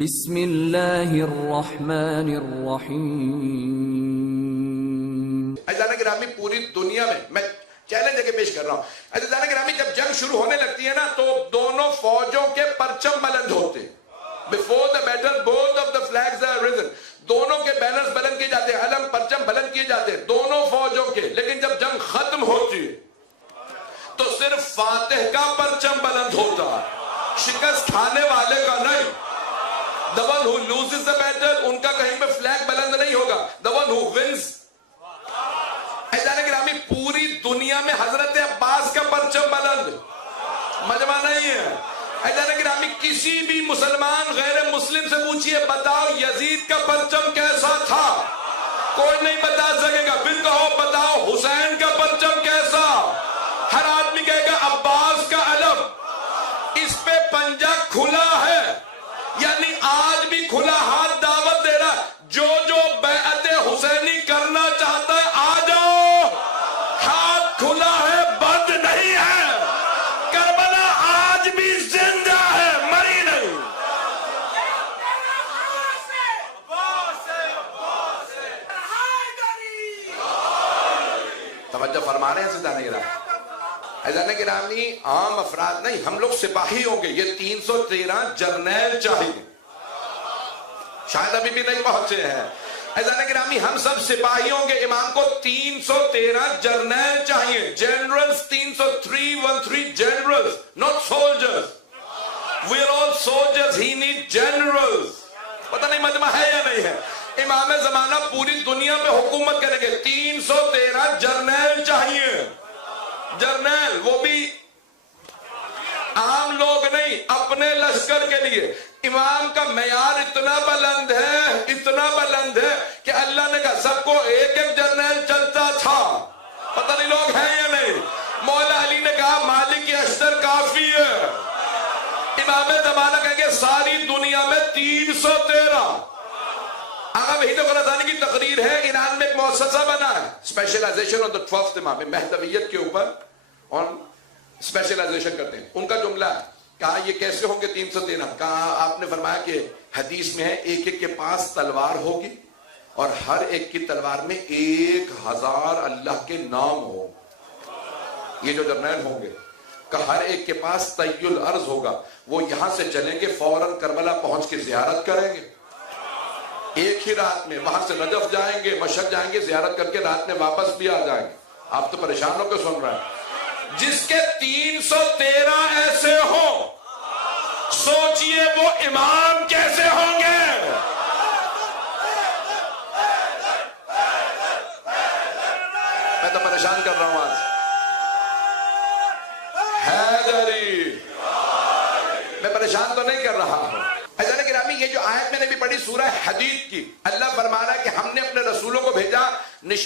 بسم اللہ الرحمن الرحیم۔ عزیزان گرامی، پوری دنیا میں چیلنج کے پیش کر رہا ہوں۔ عزیزان گرامی، جب جنگ شروع ہونے لگتی ہے نا تو دونوں فوجوں کے پرچم بلند ہوتے ہیں۔ Before the battle, both of the flags are risen. دونوں کے بینرز بلند کیے جاتے ہیں، علم پرچم بلند کیے جاتے ہیں دونوں فوجوں کے۔ لیکن جب جنگ ختم ہوتی ہے تو صرف فاتح کا پرچم بلند ہوتا ہے، شکست کھانے والے کا نہیں۔ The one who loses the battle، ان کا کہیں پہ فلیگ بلند نہیں ہوگا۔ The one who wins۔ عزیزان گرامی، پوری دنیا میں حضرت عباس کا پرچم بلند مجمع نہیں ہے۔ عزیزان گرامی، کسی بھی مسلمان غیر مسلم سے پوچھئے بتاؤ یزید کا پرچم کیسا تھا، کوئی نہیں بتا سکے گا۔ پھر کہو بتاؤ حسین کا پرچم کیسا، ہر آدمی کہے گا عباس کا علم، اس پہ پنجہ کھلا ہے۔ یعنی آج بھی کھلا ہاتھ دعوت دے رہا ہے، جو بیعت حسینی کرنا چاہتا ہے آ جاؤ، ہاتھ کھلا ہے، بند نہیں ہے۔ کربلا آج بھی زندہ ہے، مری نہیں۔ توجہ فرما رہے ہیں عزیزان گرامی؟ عزیزان گرامی، عام افراد نہیں، ہم لوگ سپاہی ہوں گے۔ یہ 313 جرنیل چاہیے، شاید ابھی بھی نہیں پہنچے ہیں۔ عزیزان گرامی، ہم سب سپاہی ہوں گے، امام کو 313 جرنیل چاہیے۔ Generals 313 generals, not soldiers. We are all soldiers, he needs generals۔ پتہ نہیں مجمع ہے یا نہیں ہے۔ امام زمانہ پوری دنیا میں حکومت کریں گے، 313 جرنیل چاہیے۔ جرنیل وہ بھی عام لوگ نہیں، اپنے لشکر کے لیے۔ امام کا معیار اتنا بلند ہے کہ اللہ نے کہا سب کو ایک ایک جرنیل چلتا تھا۔ پتہ نہیں لوگ ہیں یا نہیں۔ مولا علی نے کہا مالک اشتر کافی ہے۔ امام زمانہ کہیں گے ساری دنیا میں 313۔ آقا وحید خراسانی کی تقریر ہے، ایران میں ایک مؤسسہ بنا ہے، اسپیشلائزیشن آن دا 12th امام، مہدویت کے اوپر اور اسپیشلائزیشن کرتے ہیں۔ ان کا جملہ ہے، کہا یہ کیسے ہوں گے 313؟ کہا آپ نے فرمایا کہ حدیث میں ہے ایک ایک کے پاس تلوار ہوگی اور ہر ایک کی تلوار میں 1000 اللہ کے نام ہو۔ یہ جو جرنیل ہوں گے کہ ہر ایک کے پاس طی الارض ہوگا، وہ یہاں سے چلیں گے فوراً کربلا پہنچ کے زیارت کریں گے، ایک ہی رات میں وہاں سے نجف جائیں گے، مشہد جائیں گے، زیارت کر کے رات میں واپس بھی آ جائیں گے۔ آپ تو پریشان ہو کے سن رہے ہیں۔ جس کے 313 ایسے ہوں، سوچئے وہ امام کیسے ہوں گے۔ میں تو پریشان کر رہا ہوں آج۔ حیدری، میں پریشان تو نہیں کر رہا ہوں۔ عزیزان گرامی، یہ جو آیت میں نے بھی پڑھی سورہ حدید کی، اللہ فرما رہا ہے کہ ہم نے اپنے رسولوں کو بھیجا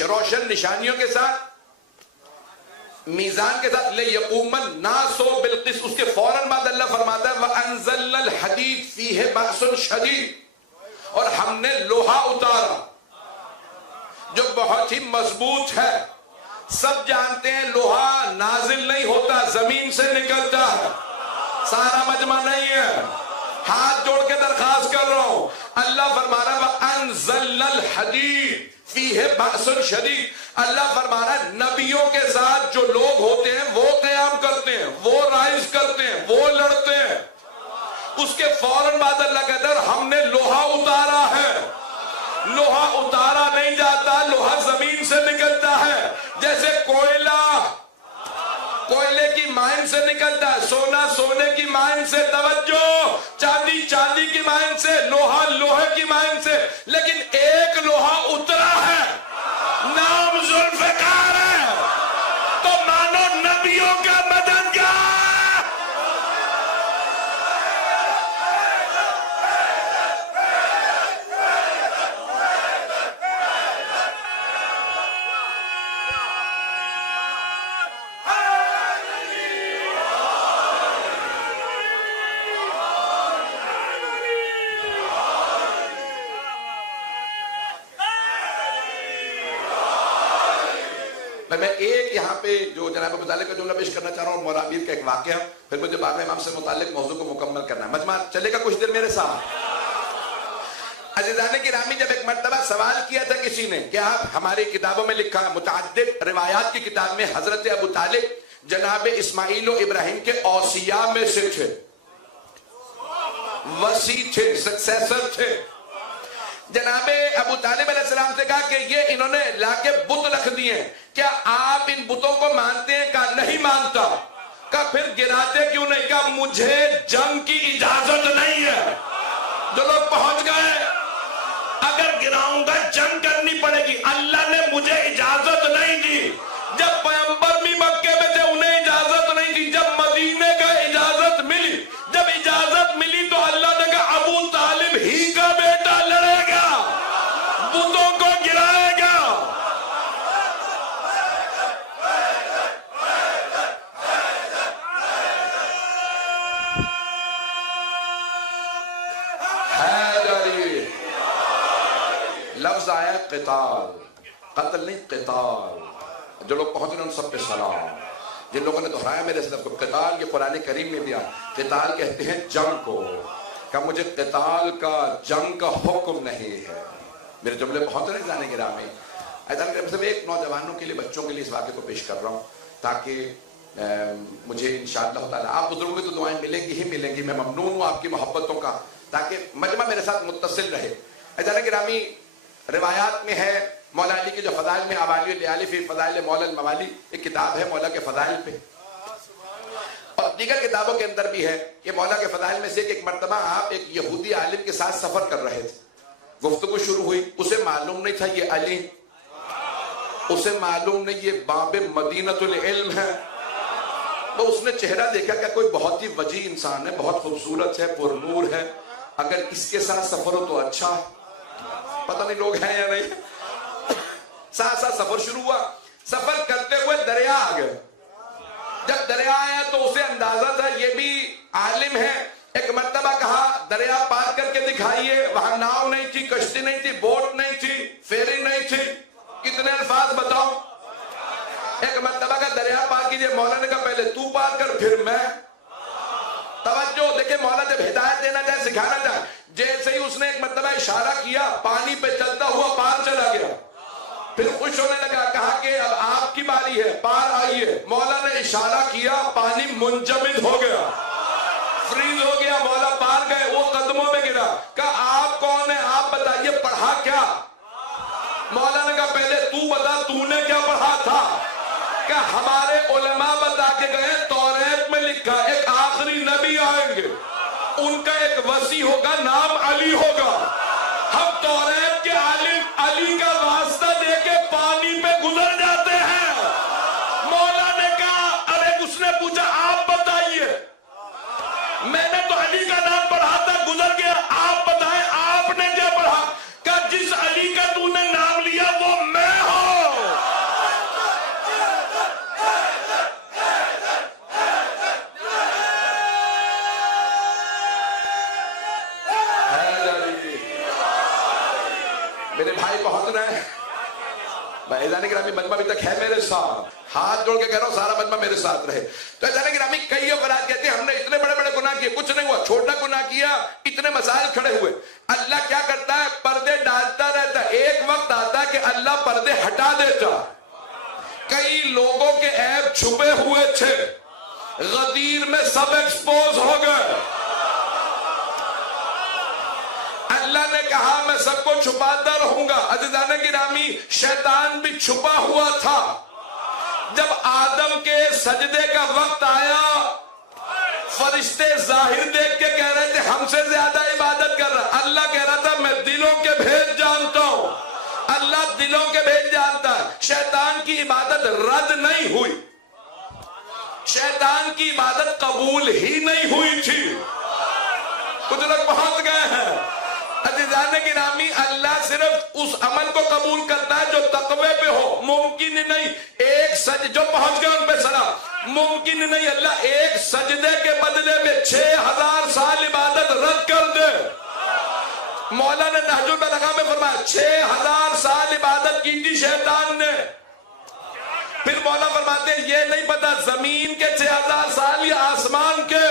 روشن نشانیوں کے ساتھ، میزان کے ساتھ، لِيَقُومَ النَّاسُ بِالْقِسْطِ۔ اس کے فوراً بعد اللہ فرماتا ہے وَأَنزَلْنَا الْحَدِيدَ فِيهِ بَأْسٌ شَدِيدٌ، اور ہم نے لوہا اتارا جو بہت ہی مضبوط ہے۔ سب جانتے ہیں لوہا نازل نہیں ہوتا، زمین سے نکلتا ہے، سارا مجمع نہیں ہے۔ ہاتھ جوڑ کے درخواست کر رہا ہوں، اللہ فرما رہا ہے وَأَنزَلْنَا الْحَدِيدَ فِيهِ بَأْسٌ شَدِيدٌ۔ اللہ فرما رہا ہے نبیوں کے ساتھ جو لوگ ہوتے ہیں وہ قیام کرتے ہیں، وہ رائز کرتے ہیں، وہ لڑتے ہیں۔ اس کے فوراً بعد اللہ کہتا ہے ہم نے لوہا اتارا ہے۔ لوہا اتارا نہیں جاتا، لوہا زمین سے نکلتا ہے۔ جیسے کوئلے کی مائن سے نکلتا ہے، سونا سونے کی مائن سے، توجہ، چاندی چاندی کی مائن سے، لوہا لوہے کی مائن سے۔ لیکن ایک لوہا اترا ہے، نام ذوالفقار ہے، تو مانو نبیوں کا مددگار۔ میں ایک یہاں پہ جو جناب متعلق کا جملہ پیش کرنا چاہ رہا ہوں، مرابیر کا ایک واقعہ، پھر مجھے بعد میں امام سے متعلق موضوع کو مکمل کرنا ہے۔ مجمع چلے گا کچھ دیر میرے ساتھ؟ عزیزان گرامی جب ایک مرتبہ سوال کیا تھا کسی نے کہ آپ ہماری کتابوں میں لکھا ہے متعدد روایات کی کتاب میں حضرت ابو طالب جناب اسماعیل و ابراہیم کے اوصیاء میں سے تھے، وصی تھے، سکسیسر تھے۔ جناب ابو طالب علیہ السلام سے کہا کہ یہ انہوں نے لا کے بت رکھ دیے، کیا آپ ان بتوں کو مانتے ہیں؟ کہا نہیں مانتا۔ کہا پھر گراتے کیوں نہیں؟ کہا مجھے جنگ کی اجازت نہیں ہے۔ جو لوگ پہنچ گئے اگر گراؤں گا جنگ کرنی پڑے گی، اللہ نے مجھے اجازت نہیں دی۔ جب پیغمبر بھی مکے میں تھے انہیں اجازت نہیں دی، جب مدینے کا اجازت ملی، جب اجازت ملی تو اللہ نے کہا ابو طالب ہی کا بیٹا لڑے گا، بتوں کو گرائے گا۔ لفظ آیا قتال، قتل نہیں قتال۔ جو لوگ پہنچ رہے ہیں ان سب پہ سلام۔ جن لوگوں نے دہرایا میرے سلام کو، قتال کے قرآن کریم میں دیا، قتال کہتے ہیں جنگ کو، کہ مجھے قتال کا جنگ کا حکم نہیں ہے۔ میرے جملے پہنچ رہے ہیں جانے گرامی؟ ایک نوجوانوں کے لیے، بچوں کے لیے اس واقعے کو پیش کر رہا ہوں تاکہ مجھے انشاءاللہ تعالی آپ بزرگوں کی تو دعائیں ملیں گی ہی ملیں گی، میں ممنون ہوں آپ کی محبتوں کا، تاکہ مجمع میرے ساتھ متصل رہے۔ جانے گرامی روایات میں ہے مولا علی کے جو فضائل میں اوالی الیالی فی فضائل مولا الموالی، ایک کتاب ہے مولا کے فضائل پہ، اور دیگر کتابوں کے اندر بھی ہے کہ مولا کے فضائل میں سے ایک مرتبہ آپ ایک یہودی عالم کے ساتھ سفر کر رہے تھے، گفتگو شروع ہوئی، اسے معلوم نہیں تھا یہ علی، اسے معلوم نہیں یہ باب مدینۃ العلم ہے، تو اس نے چہرہ دیکھا کہ کوئی بہت ہی وجیح انسان ہے، بہت خوبصورت ہے، پر نور ہے، اگر اس کے ساتھ سفر ہو تو اچھا، پتہ نہیں لوگ ہیں یا نہیں۔ ساتھ ساتھ سفر شروع ہوا، سفر کرتے ہوئے دریا آ گئے، جب دریا آیا تو اسے اندازہ تھا یہ بھی عالم ہے، ایک مرتبہ کہا دریا پار کر کے دکھائیے، وہاں ناؤ نہیں تھی، کشتی نہیں تھی، بوٹ نہیں تھی، فیری نہیں تھی، کتنے الفاظ بتاؤ؟ ایک مرتبہ کا دریا پار کیجئے، مولا نے کہا پہلے تو پار کر پھر میں۔ توجہ دیکھیں، مولا جب ہدایت دینا چاہے، سکھانا چاہے، جیسے ہی اس نے ایک مرتبہ اشارہ کیا پانی پہ چلتا ہوا پار چلا گیا، پھر خوش ہونے لگا، کہا کہ اب آپ کی باری ہے، پار آئیے، مولا نے اشارہ کیا، پانی منجمد ہو گیا، فریز ہو گیا، مولا پار گئے، وہ قدموں میں گرا، کہا آپ کون ہیں؟ آپ بتائیے پڑھا کیا؟ مولا نے کہا پہلے تو بتا تو نے کیا پڑھا تھا؟ کہ ہمارے علماء بتا کے گئے توریت میں لکھا ایک آخری نبی آئیں گے، ان کا ایک وصی ہوگا، نام علی ہوگا، ہم توریت کے عالم علی کا واسطہ دے کے پانی پہ گزر جاتے ہیں۔ مولا نے کہا، ارے اس نے پوچھا آپ بتائیے، میں نے تو علی کا نام پڑھا تھا، گزر گیا، آپ بتائیں آپ نے کیا پڑھا؟ کہ جس علی کا تو نے نام لیا وہ میں ہوں۔ میرے بھائی پہنچ رہے ہیں، اذان گرامی مجمع ابھی تک ہے میرے ساتھ، ہاتھ جوڑ کے کہہ رہا ہوں سارا مجمع میرے ساتھ رہے۔ تو اذان گرامی کئی افراد کہتے ہیں ہم نے اتنے بڑے بڑے گناہ کیے، کچھ نہیں ہوا، چھوٹا گناہ کیا، اتنے مسائل کھڑے ہوئے۔ اللہ کیا کرتا ہے؟ پردے ڈالتا رہتا ہے، ایک وقت آتا ہے کہ اللہ پردے ہٹا دیتا۔ کئی لوگوں کے عیب چھپے ہوئے تھے، غدیر میں سب ایکسپوز ہو گئے، اللہ نے کہا میں سب کو چھپاتا رہوں گا۔ عزیزان گرامی شیطان بھی چھپا ہوا تھا، جب آدم کے سجدے کا وقت آیا فرشتے ظاہر دیکھ کے کہہ رہے تھے ہم سے زیادہ عبادت کر رہا، اللہ کہہ رہا تھا میں دلوں کے بھید جانتا ہوں، اللہ دلوں کے بھید جانتا ہے۔ شیطان کی عبادت رد نہیں ہوئی، شیطان کی عبادت قبول ہی نہیں ہوئی تھی، کچھ لوگ پہنچ گئے ہیں۔ عزیزان گرامی اللہ صرف اس عمل کو قبول کرتا ہے جو تقوی پہ ہو، ممکن نہیں ایک جو پہنچ گئے ان پہ سلام، ممکن نہیں اللہ ایک سجدے کے بدلے میں 6000 سال عبادت رد کر دے۔ مولا نے نہج البلاغہ میں فرمایا 6000 سال عبادت کی تھی شیطان نے، پھر مولا فرماتے ہیں یہ نہیں پتا زمین کے 6000 سال یا آسمان کے،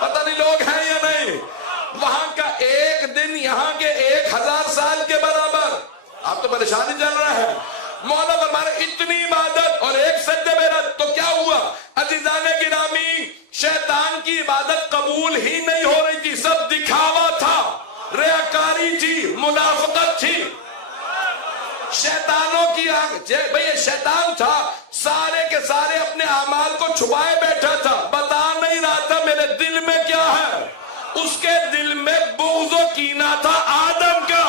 پتہ نہیں لوگ ہیں یا نہیں، وہاں کا ایک دن یہاں کے پریشانی چل رہا ہے. مولا فرما رہے اتنی عبادت اور ایک سجدے میں رد. تو کیا ہوا عزیزان گرامی؟ شیطان کی عبادت قبول ہی نہیں ہو رہی تھی. سب دکھاوا تھا, ریاکاری تھی, منافقت تھی. شیطانوں کی آنکھ بھئی یہ شیطان تھا, سارے کے سارے اپنے اعمال کو چھپائے بیٹھا تھا, بتا نہیں رہا تھا میرے دل میں کیا ہے. اس کے دل میں بغض و کینہ تھا آدم کا.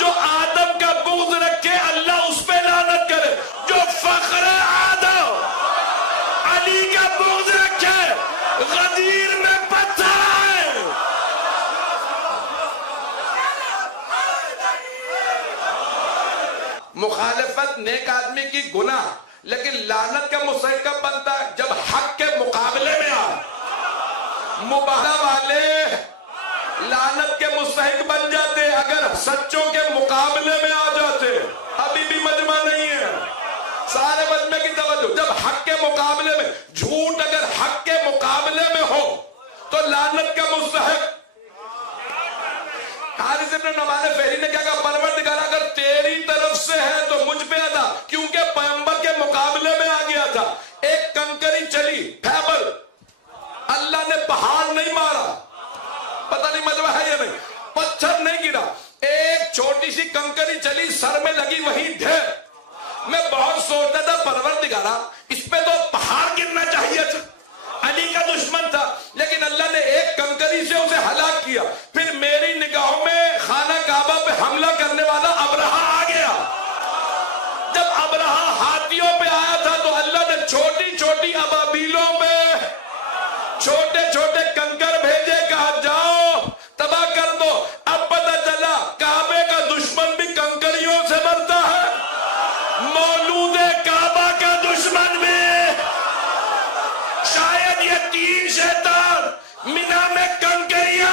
جو آدم کا بغض رکھے اللہ اس پہ لعنت کرے. جو فخر آدم علی کا بغض رکھے غدیر میں پتھر آئے. مخالفت نیک آدمی کی گناہ, لیکن لعنت کا مستحق کب بنتا ہے؟ جب حق کے مقابلے میں آ. مباہلہ والے لعنت کے مستحق بن جاتے اگر سچوں کے مقابلے میں آ جاتے. ابھی بھی مجمع نہیں ہے, سارے مجمع کی توجہ. جب حق کے مقابلے میں, جھوٹ اگر حق کے مقابلے میں ہو تو لعنت کا مستحق. حارث ابن نعمان فہری نے کیا کہا؟ پروردگار اگر تیری طرف سے ہے تو مجھ پہ ادا, کیونکہ پیغمبر کے مقابلے میں آ گیا تھا. ایک کنکری چلی پھیبل, اللہ نے پہاڑ نہیں مارا, پتہ نہیں مجمع ہے یا نہیں, پتھر نہیں گرا, ایک چھوٹی سی کنکری چلی سر میں لگی وہی ڈھیر. میں بہت سوچتا تھا پروردگارا اس پہ تو پہاڑ گرنا چاہیے تھا, علی کا دشمن تھا, لیکن اللہ نے ایک کنکری سے اسے ہلاک کیا. پھر میری نگاہوں میں خانہ کعبہ پہ حملہ کرنے والا ابرہہ آ گیا. جب ابرہہ ہاتھیوں پہ آیا تھا تو اللہ نے چھوٹی چھوٹی ابابیلوں میں چھوٹے چھوٹے کنکر بھیجے, کہا جاؤ تباہ کر دو. اب پتہ چلا کعبے کا دشمن بھی کنکریوں سے مرتا ہے, مولود کعبہ کا دشمن بھی. شاید یہ تین شیطان مینا میں کنکریاں